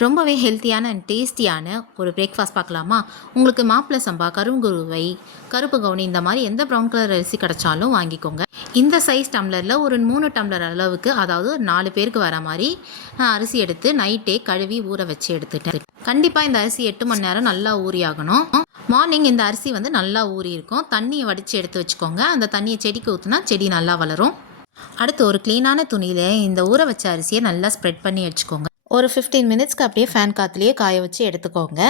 ரொம்பவே ஹெல்த்தியான அண்ட் டேஸ்டியான ஒரு பிரேக்ஃபாஸ்ட் பார்க்கலாமா? உங்களுக்கு மாப்பிள சம்பா, கருங்குருவை, கருப்பு கவுனி இந்த மாதிரி எந்த ப்ரௌன் கலர் அரிசி கிடைச்சாலும் வாங்கிக்கோங்க. இந்த சைஸ் டம்ளரில் ஒரு 3 டம்ளர் அளவுக்கு, அதாவது 4 பேருக்கு வர மாதிரி அரிசி எடுத்து நைட்டே கழுவி ஊற வச்சு எடுத்துட்டேன். கண்டிப்பாக இந்த அரிசி 8 மணி நேரம் நல்லா ஊறி ஆகணும். மார்னிங் இந்த அரிசி வந்து நல்லா ஊறி இருக்கும். தண்ணியை வடித்து எடுத்து வச்சுக்கோங்க. அந்த தண்ணியை செடிக்கு ஊற்றினா செடி நல்லா வளரும். அடுத்து ஒரு க்ளீனான துணியில் இந்த ஊற வச்ச அரிசியை நல்லா ஸ்ப்ரெட் பண்ணி வச்சுக்கோங்க. ஒரு 15 மினிட்ஸ்க்கு அப்படியே ஃபேன் காற்றுலேயே காய வச்சு எடுத்துக்கோங்க.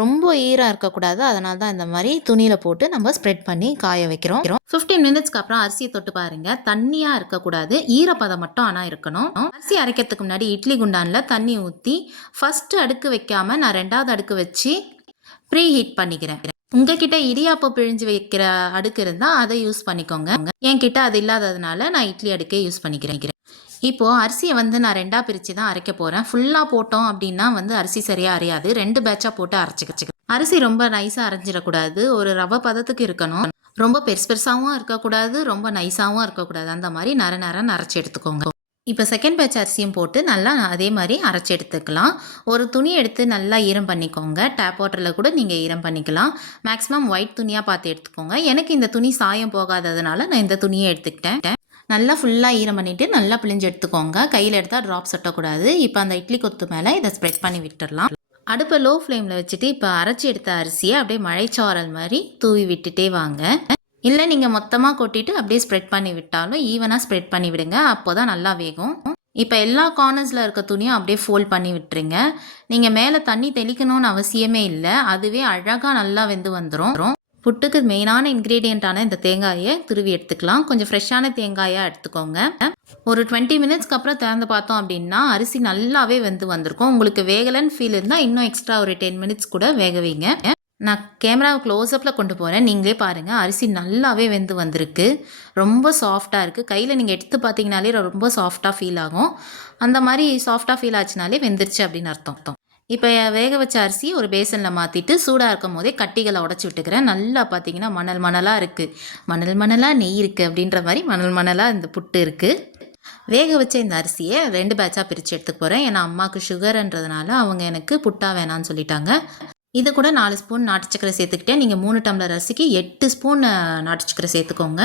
ரொம்ப ஈரம் இருக்கக்கூடாது, அதனால தான் இந்த மாதிரி துணியில் போட்டு நம்ம ஸ்ப்ரெட் பண்ணி காய வைக்கிறோம். 15 மினிட்ஸ்க்கு அப்புறம் அரிசியை தொட்டு பாருங்கள். தண்ணியாக இருக்கக்கூடாது, ஈரப்பதம் மட்டும் ஆனால் இருக்கணும். அரிசி அரைக்கிறதுக்கு முன்னாடி இட்லி குண்டானில் தண்ணி ஊற்றி ஃபஸ்ட்டு அடுக்கு வைக்காமல் நான் 2வது அடுக்கு வச்சு ப்ரீ ஹீட் பண்ணிக்கிறேன். உங்ககிட்ட இடியாப்பம் பிழிஞ்சு வைக்கிற அடுக்கு இருந்தால் அதை யூஸ் பண்ணிக்கோங்க. என்கிட்ட அது இல்லாததுனால நான் இட்லி அடுக்கே யூஸ் பண்ணிக்கிறேன். இப்போது அரிசியை வந்து நான் 2ஆக பிரித்து தான் அரைக்க போகிறேன். ஃபுல்லாக போட்டோம் அப்படின்னா வந்து அரிசி சரியாக அரையாது. 2 பேட்சாக போட்டு அரைச்சிக்க. அரிசி ரொம்ப நைஸாக அரைஞ்சிடக்கூடாது, ஒரு ரவை பதத்துக்கு இருக்கணும். ரொம்ப பெருசாகவும் இருக்கக்கூடாது, ரொம்ப நைஸாகவும் இருக்கக்கூடாது. அந்த மாதிரி நர அரைச்சி எடுத்துக்கோங்க. இப்போ செகண்ட் பேட்ச் அரிசியும் போட்டு நல்லா அதே மாதிரி அரைச்சி எடுத்துக்கலாம். ஒரு துணி எடுத்து நல்லா ஈரம் பண்ணிக்கோங்க. டேப் வாட்டரில் கூட நீங்கள் ஈரம் பண்ணிக்கலாம். மேக்ஸிமம் ஒயிட் துணியாக பார்த்து எடுத்துக்கோங்க. எனக்கு இந்த துணி சாயம் போகாததுனால நான் இந்த துணியை எடுத்துக்கிட்டேன். நல்லா ஃபுல்லாக ஈரம் பண்ணிவிட்டு நல்லா பிழிஞ்சு எடுத்துக்கோங்க. கையில் எடுத்தால் ட்ராப்ஸ் ஒட்டக்கூடாது. இப்போ அந்த இட்லி கொத்து மேலே இதை ஸ்ப்ரெட் பண்ணி விட்டுடலாம். அடுப்பை லோ ஃப்ளேமில் வச்சுட்டு இப்போ அரைச்சி எடுத்த அரிசியை அப்படியே மழைச்சாரல் மாதிரி தூவி விட்டுட்டே வாங்க. இல்லை நீங்கள் மொத்தமாக கொட்டிட்டு அப்படியே ஸ்ப்ரெட் பண்ணி விட்டாலும் ஈவனாக ஸ்ப்ரெட் பண்ணி விடுங்க. அப்போ தான் நல்லா வேகும். இப்போ எல்லா கார்னர்ஸில் இருக்க துணியும் அப்படியே ஃபோல்ட் பண்ணி விட்டுருங்க. நீங்கள் மேலே தண்ணி தெளிக்கணும்னு அவசியமே இல்லை, அதுவே அழகாக நல்லா வெந்து வந்துடும். புட்டுக்கு மெயினான இன்க்ரீடியண்ட்டான இந்த தேங்காயை துருவி எடுத்துக்கலாம். கொஞ்சம் ஃப்ரெஷ்ஷான தேங்காயாக எடுத்துக்கோங்க. ஒரு 20 மினிட்ஸ்க்கு அப்புறம் திறந்து பார்த்தோம் அப்படின்னா அரிசி நல்லாவே வெந்து வந்திருக்கும். உங்களுக்கு வேகலைன்னு ஃபீல் இருந்தால் இன்னும் எக்ஸ்ட்ரா ஒரு 10 மினிட்ஸ் கூட வேக வைங்க. நான் கேமராவை க்ளோஸ்அப்பில் கொண்டு போகிறேன், நீங்களே பாருங்கள். அரிசி நல்லாவே வெந்து வந்திருக்கு. ரொம்ப சாஃப்டாக இருக்குது. கையில் நீங்கள் எடுத்து பார்த்தீங்கனாலே ரொம்ப சாஃப்டாக ஃபீல் ஆகும். அந்த மாதிரி சாஃப்டாக ஃபீல் ஆச்சுனாலே வெந்துருச்சு அப்படின்னு அர்த்தம். இப்போ வேக வச்ச அரிசி ஒரு பேசனில் மாற்றிட்டு சூடாக இருக்கும் போதே கட்டிகளை உடச்சி விட்டுக்கிறேன். நல்லா பார்த்தீங்கன்னா மணலாக இருக்குது. மணலாக நெய் இருக்குது அப்படின்ற மாதிரி மணலாக இந்த புட்டு இருக்குது. வேக வச்ச இந்த அரிசியை 2 பேட்சாக பிரித்து எடுத்துக்க போகிறேன். ஏன்னா அம்மாவுக்கு சுகர்ன்றதுனால அவங்க எனக்கு புட்டா வேணான்னு சொல்லிட்டாங்க. இது கூட 4 ஸ்பூன் நாட்டு சக்கரை சேர்த்துக்கிட்டேன். நீங்கள் 3 டம்ளர் அரிசிக்கு 8 ஸ்பூன் நாட்டு சக்கரை சேர்த்துக்கோங்க.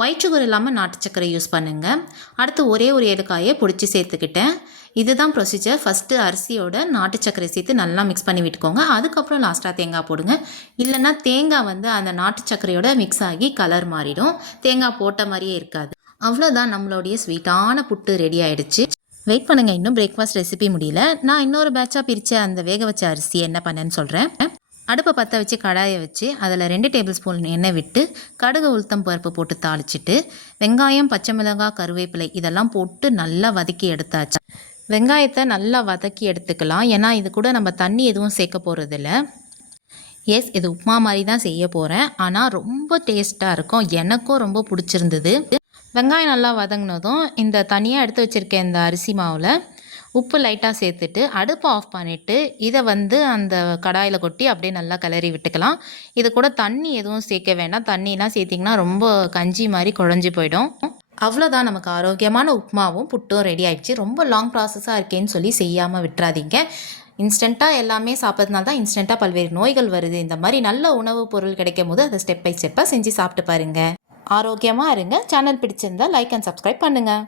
ஒயிட் சுகர் இல்லாமல் நாட்டு சக்கரை யூஸ் பண்ணுங்கள். அடுத்து ஒரே ஒரு ஏலக்காயை பொடிச்சு சேர்த்துக்கிட்டேன். இதுதான் ப்ரொசீஜர். ஃபஸ்ட்டு அரிசியோட நாட்டு சக்கரை சேர்த்து நல்லா மிக்ஸ் பண்ணி விட்டுக்கோங்க. அதுக்கப்புறம் லாஸ்ட்டாக தேங்காய் போடுங்க. இல்லைன்னா தேங்காய் வந்து அந்த நாட்டு சக்கரையோட மிக்ஸ் ஆகி கலர் மாறிடும், தேங்காய் போட்ட மாதிரியே இருக்காது. அவ்வளோதான், நம்மளுடைய ஸ்வீட்டான புட்டு ரெடி ஆகிடுச்சு. வெயிட் பண்ணுங்கள், இன்னும் பிரேக்ஃபாஸ்ட் ரெசிபி முடியல. நான் இன்னொரு பேட்சாக பிரித்த அந்த வேக வச்ச அரிசி என்ன பண்ணேன்னு சொல்கிறேன். அடுப்பை பற்ற வச்சு கடாயை வச்சு அதில் 2 டேபிள் ஸ்பூன் எண்ணெய் விட்டு கடுகு உளுத்தம் பருப்பு போட்டு தாளிச்சிட்டு வெங்காயம், பச்சை மிளகாய், கருவேப்பிலை இதெல்லாம் போட்டு நல்லா வதக்கி எடுத்தாச்சு. வெங்காயத்தை நல்லா வதக்கி எடுத்துக்கலாம். ஏன்னா இது கூட நம்ம தண்ணி எதுவும் சேர்க்க போகிறதில்ல. எஸ், இது உப்புமா மாதிரி தான் செய்ய போகிறேன். ஆனால் ரொம்ப டேஸ்ட்டாக இருக்கும். எனக்கும் ரொம்ப பிடிச்சிருந்தது. வெங்காயம் நல்லா வதங்கினதும் இந்த தனியாக எடுத்து வச்சுருக்கேன் இந்த அரிசி மாவில் உப்பு லைட்டாக சேர்த்துட்டு அடுப்பை ஆஃப் பண்ணிவிட்டு இதை வந்து அந்த கடாயில் கொட்டி அப்படியே நல்லா கிளறி விட்டுக்கலாம். இது கூட தண்ணி எதுவும் சேர்க்க வேண்டாம். தண்ணிலாம் சேர்த்திங்கன்னா ரொம்ப கஞ்சி மாதிரி குழஞ்சி போயிடும். அவ்வளோதான், நமக்கு ஆரோக்கியமான உப்புமாவும் புட்டும் ரெடி ஆகிடுச்சு. ரொம்ப லாங் ப்ராசஸாக இருக்கேன்னு சொல்லி செய்யாமல் விட்டுறாதீங்க. இன்ஸ்டண்ட்டாக எல்லாமே சாப்பிட்றதுனால தான் இன்ஸ்டண்ட்டாக பல்வேறு நோய்கள் வருது. இந்த மாதிரி நல்ல உணவுப் பொருள் கிடைக்கும் போது அதை ஸ்டெப் பை ஸ்டெப்பாக செஞ்சு சாப்பிட்டு பாருங்கள். ஆரோக்கியமாக இருங்க. சேனல் பிடிச்சிருந்தால் லைக் அண்ட் சப்ஸ்கிரைப் பண்ணுங்கள்.